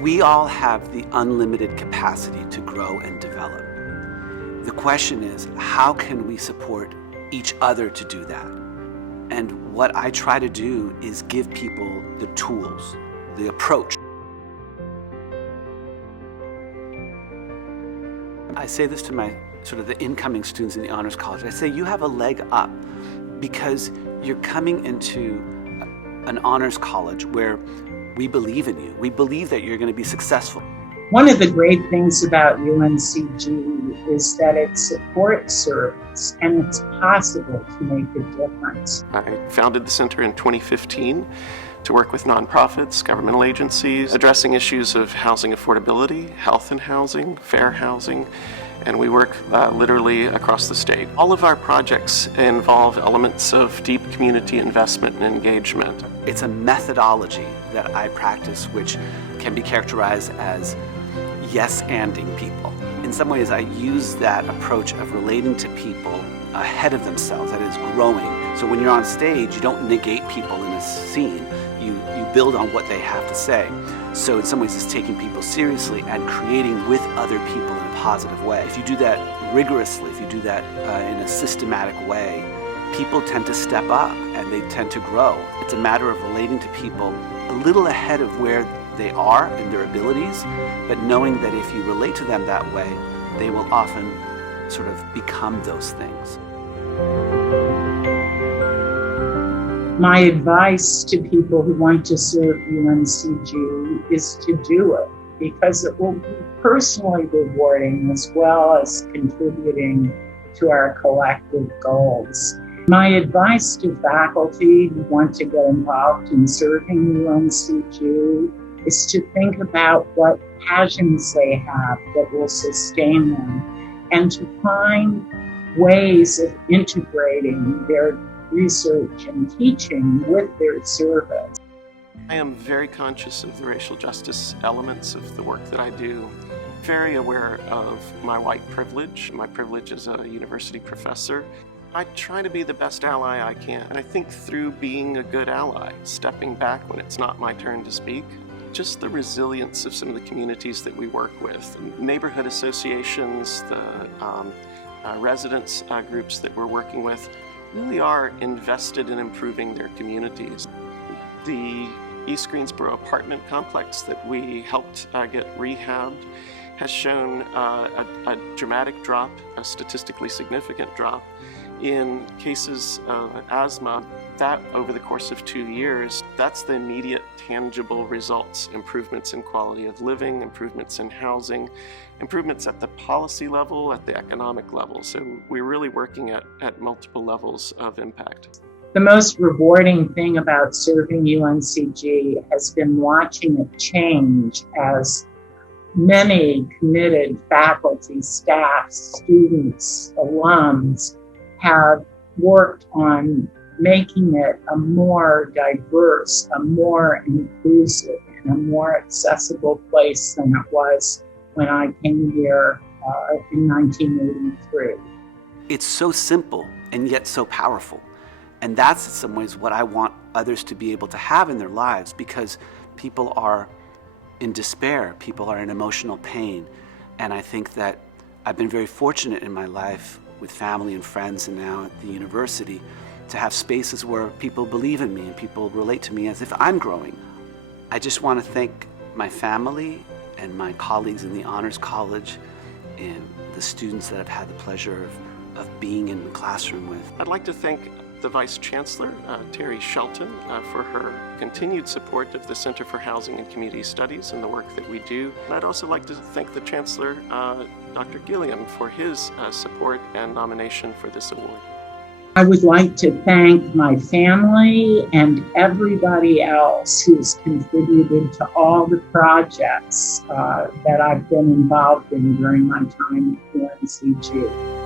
We all have the unlimited capacity to grow and develop. The question is, how can we support each other to do that? And what I try to do is give people the tools, the approach. I say this to my the incoming students in the honors college. I say, you have a leg up because you're coming into an honors college where we believe in you. We believe that you're going to be successful. One of the great things about UNCG is that it supports service and it's possible to make a difference. I founded the center in 2015 to work with nonprofits, governmental agencies, addressing issues of housing affordability, health and housing, fair housing, and we work literally across the state. All of our projects involve elements of deep community investment and engagement. It's a methodology that I practice which can be characterized as yes-anding people. In some ways, I use that approach of relating to people ahead of themselves, that is growing. So when you're on stage, you don't negate people in a scene, you build on what they have to say. So in some ways, it's taking people seriously and creating with other people in a positive way. If you do that rigorously, if you do that in a systematic way, people tend to step up and they tend to grow. It's a matter of relating to people a little ahead of where they are in their abilities, but knowing that if you relate to them that way, they will often sort of become those things. My advice to people who want to serve UNCG is to do it because it will be personally rewarding as well as contributing to our collective goals. My advice to faculty who want to get involved in serving UNCG is to think about what passions they have that will sustain them and to find ways of integrating their research and teaching with their service. I am very conscious of the racial justice elements of the work that I do. Very aware of my white privilege as a university professor. I try to be the best ally I can. And I think through being a good ally, stepping back when it's not my turn to speak, just the resilience of some of the communities that we work with, neighborhood associations, the residents groups that we're working with, really are invested in improving their communities. The East Greensboro apartment complex that we helped get rehabbed has shown a dramatic drop, a statistically significant drop in cases of asthma. That over the course of 2 years, that's the immediate tangible results, improvements in quality of living, improvements in housing, improvements at the policy level, at the economic level. So we're really working at multiple levels of impact. The most rewarding thing about serving UNCG has been watching it change as many committed faculty, staff, students, alums have worked on making it a more diverse, a more inclusive, and a more accessible place than it was when I came here in 1983. It's so simple and yet so powerful. And that's in some ways what I want others to be able to have in their lives, because people are in despair, people are in emotional pain. And I think that I've been very fortunate in my life with family and friends and now at the university to have spaces where people believe in me and people relate to me as if I'm growing. I just want to thank my family and my colleagues in the Honors College and the students that I've had the pleasure of being in the classroom with. I'd like to thank the Vice Chancellor, Terry Shelton, for her continued support of the Center for Housing and Community Studies and the work that we do. And I'd also like to thank the Chancellor, Dr. Gilliam, for his support and nomination for this award. I would like to thank my family and everybody else who's contributed to all the projects that I've been involved in during my time at UNCG.